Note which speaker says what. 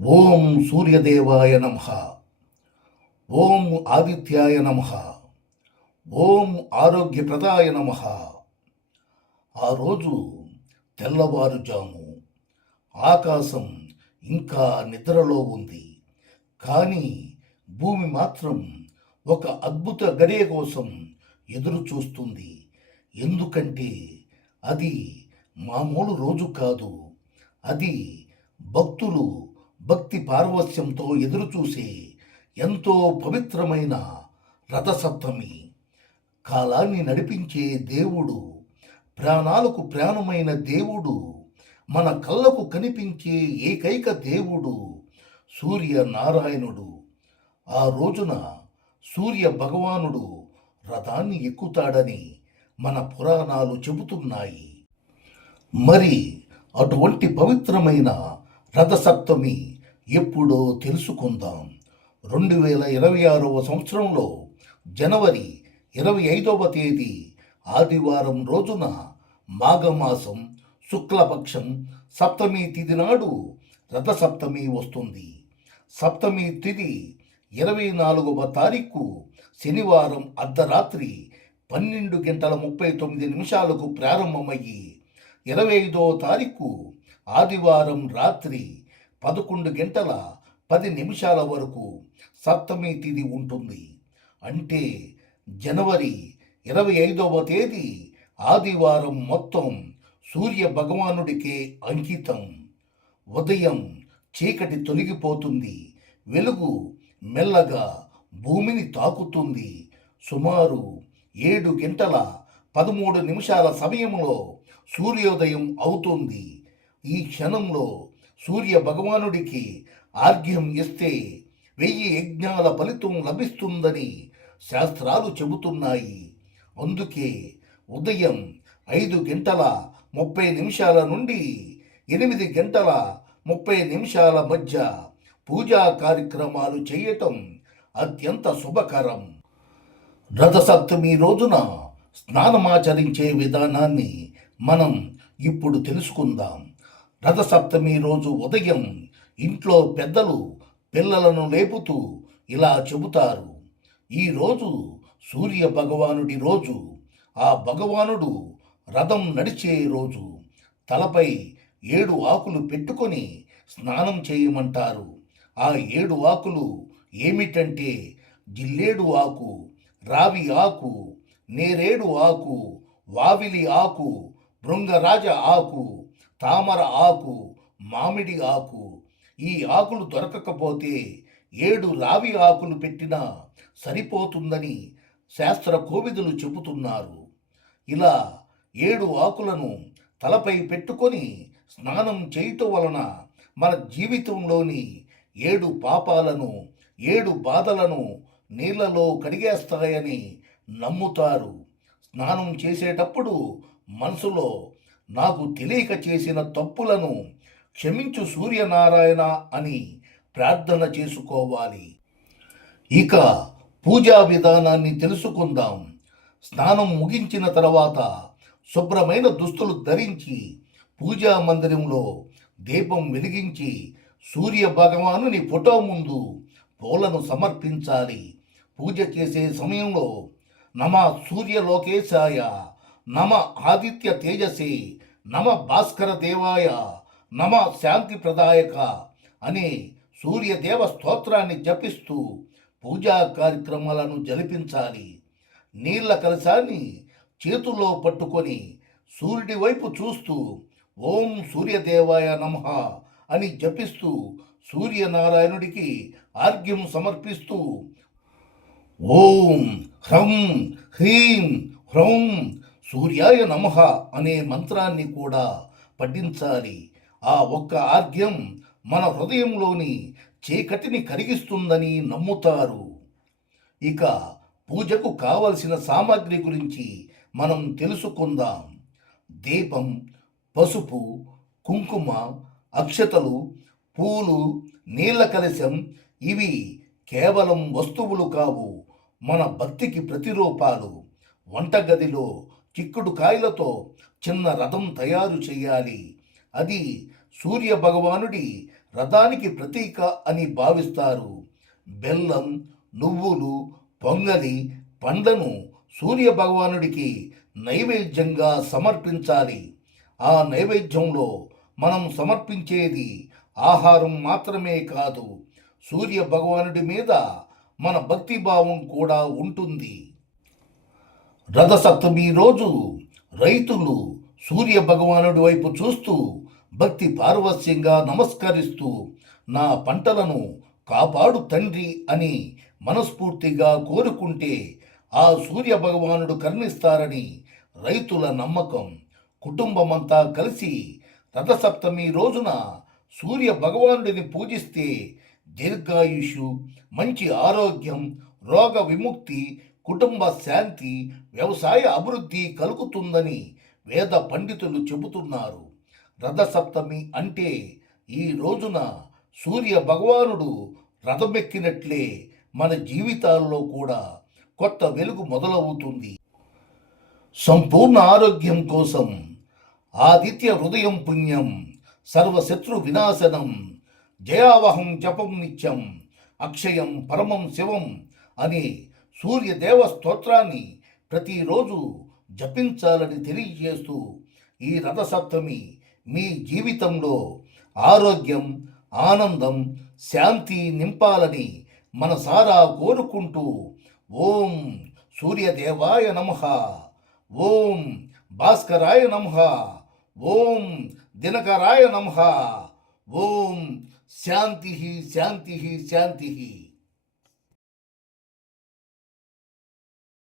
Speaker 1: ఓం సూర్యదేవాయ నమ. ఓం ఆదిత్యాయ నమ. ఓం ఆరోగ్యప్రదాయ నమ. ఆ రోజు తెల్లవారుజాము ఆకాశం ఇంకా నిద్రలో ఉంది. కానీ భూమి మాత్రం ఒక అద్భుత గడియ కోసం ఎదురు చూస్తుంది ఎందుకంటే అది మామూలు రోజు కాదు. అది భక్తులు భక్తి పార్వస్యంతో ఎదురుచూసే ఎంతో పవిత్రమైన రథసప్తమి. కాలాన్ని నడిపించే దేవుడు ప్రాణాలకు ప్రాణమైన దేవుడు మన కళ్ళకు కనిపించే ఏకైక దేవుడు సూర్య నారాయణుడు ఆ రోజున సూర్య భగవానుడు రథాన్ని ఎక్కుతాడని మన పురాణాలు చెబుతున్నాయి. మరి అటువంటి పవిత్రమైన రథసప్తమి ఎప్పుడో తెలుసుకుందాం. రెండు వేల ఇరవై ఆరవ సంవత్సరంలో జనవరి ఇరవై ఐదవ తేదీ ఆదివారం రోజున మాఘమాసం శుక్లపక్షం సప్తమి తిథి నాడు రథసప్తమి వస్తుంది. సప్తమి తిథి ఇరవై నాలుగవ తారీఖు శనివారం అర్ధరాత్రి పన్నెండు గంటల ముప్పై తొమ్మిది నిమిషాలకు ప్రారంభమయ్యి ఇరవై ఐదవ తారీఖు ఆదివారం రాత్రి పదకొండు గంటల పది నిమిషాల వరకు సప్తమి తిథి ఉంటుంది. అంటే జనవరి ఇరవై ఐదవ తేదీ ఆదివారం మొత్తం సూర్య భగవానుడికే అంకితం. ఉదయం చీకటి తొలగిపోతుంది. వెలుగు మెల్లగా భూమిని తాకుతుంది. సుమారు ఏడు గంటల పదమూడు నిమిషాల సమయంలో సూర్యోదయం అవుతుంది. ఈ క్షణంలో సూర్య భగవానుడికి ఆర్ఘ్యం ఇస్తే వెయ్యి యజ్ఞాల ఫలితం లభిస్తుందని శాస్త్రాలు చెబుతున్నాయి. అందుకే ఉదయం ఐదు గంటల ముప్పై నిమిషాల నుండి ఎనిమిది గంటల ముప్పై నిమిషాల మధ్య పూజా కార్యక్రమాలు చేయటం అత్యంత శుభకరం. రథసప్తమి రోజున స్నానమాచరించే విధానాన్ని మనం ఇప్పుడు తెలుసుకుందాం. రథసప్తమి రోజు ఉదయం ఇంట్లో పెద్దలు పిల్లలను లేపుతూ ఇలా చెబుతారు. ఈరోజు సూర్య భగవానుడి రోజు. ఆ భగవానుడు రథం నడిచే రోజు. తలపై ఏడు ఆకులు పెట్టుకొని స్నానం చేయమంటారు. ఆ ఏడు ఆకులు ఏమిటంటే జిల్లేడు ఆకు రావి ఆకు నేరేడు ఆకు వావిలి ఆకు భృంగరాజ ఆకు తామర ఆకు మామిడి ఆకు ఈ ఆకులు దొరకకపోతే ఏడు రావి ఆకులు పెట్టినా సరిపోతుందని శాస్త్ర కోవిదులు చెబుతున్నారు. ఇలా ఏడు ఆకులను తలపై పెట్టుకొని స్నానం చేయటం వలన మన జీవితంలోని ఏడు పాపాలను ఏడు బాధలను నీళ్ళలో కడిగేస్తాయని నమ్ముతారు. స్నానం చేసేటప్పుడు మనసులో నాకు తెలియక చేసిన తప్పులను క్షమించు సూర్యనారాయణ అని ప్రార్థన చేసుకోవాలి. ఇక పూజా విధానాన్ని తెలుసుకుందాం. స్నానం ముగించిన తర్వాత శుభ్రమైన దుస్తులు ధరించి పూజా మందిరంలో దీపం వెలిగించి సూర్య భగవానుని ఫోటో ముందు పూలను సమర్పించాలి. పూజ చేసే సమయంలో నమ సూర్యలోకేశాయ నమ ఆదిత్య తేజసే నమ భాస్కర దేవాయ నమ శాంతి ప్రదాయక అని సూర్యదేవ స్తోత్రాన్ని జపిస్తూ పూజా కార్యక్రమాలను జరిపించాలి. నీళ్ళ కలశాన్ని చేతుల్లో పట్టుకొని సూర్యుడి వైపు చూస్తూ ఓం సూర్యదేవాయ నమః అని జపిస్తూ సూర్యనారాయణుడికి ఆర్ఘ్యం సమర్పిస్తూ ఓం హ్రం హ్రీం హ్రౌం సూర్యాయ నమః అనే మంత్రాన్ని కూడా పఠించాలి. ఆ ఒక్క ఆర్ఘ్యం మన హృదయంలోని చీకటిని కరిగిస్తుందని నమ్ముతారు. ఇక పూజకు కావలసిన సామాగ్రి గురించి మనం తెలుసుకుందాం. దీపం పసుపు కుంకుమ అక్షతలు పూలు నీళ్ళ కలశం ఇవి కేవలం వస్తువులు కావు మన భక్తికి ప్రతిరూపాలు. వంటగదిలో చిక్కుడు కాయలతో చిన్న రథం తయారు చేయాలి. అది సూర్య భగవానుడి రథానికి ప్రతీక అని భావిస్తారు. బెల్లం నువ్వులు పొంగలి పండ్లను సూర్య భగవానుడికి నైవేద్యంగా సమర్పించాలి. ఆ నైవేద్యంలో మనం సమర్పించేది ఆహారం మాత్రమే కాదు సూర్య భగవానుడి మీద మన భక్తిభావం కూడా ఉంటుంది. రథసప్తమి రోజు రైతులు సూర్య భగవానుడి వైపు చూస్తూ భక్తి పార్వస్యంగా నమస్కరిస్తూ నా పంటలను కాపాడు తండ్రి అని మనస్ఫూర్తిగా కోరుకుంటే ఆ సూర్య భగవానుడు కరుణిస్తారని రైతుల నమ్మకం. కుటుంబమంతా కలిసి రథసప్తమి రోజున సూర్య భగవానుడిని పూజిస్తే దీర్ఘాయుషు మంచి ఆరోగ్యం రోగ విముక్తి కుటుంబ శాంతి వ్యవసాయ అభివృద్ధి కలుగుతుందని వేద పండితులు చెబుతున్నారు. రథసప్తమి అంటే ఈ రోజున సూర్య భగవానుడు రథమెక్కినట్లే మన జీవితాల్లో కూడా కొత్త వెలుగు మొదలవుతుంది. సంపూర్ణ ఆరోగ్యం కోసం ఆదిత్య హృదయం పుణ్యం సర్వశత్రు వినాశనం జయావహం జపం నిత్యం అక్షయం పరమం శివం అనే సూర్యదేవ స్తోత్రాన్ని ప్రతిరోజు జపించాలని తెలియజేస్తూ ఈ రథసప్తమి మీ జీవితంలో ఆరోగ్యం ఆనందం శాంతి నింపాలని మనసారా కోరుకుంటూ ఓం సూర్యదేవాయ నమః ఓం భాస్కరాయ నమః ఓం దినకరాయ నమః ఓం శాంతి శాంతి శాంతి.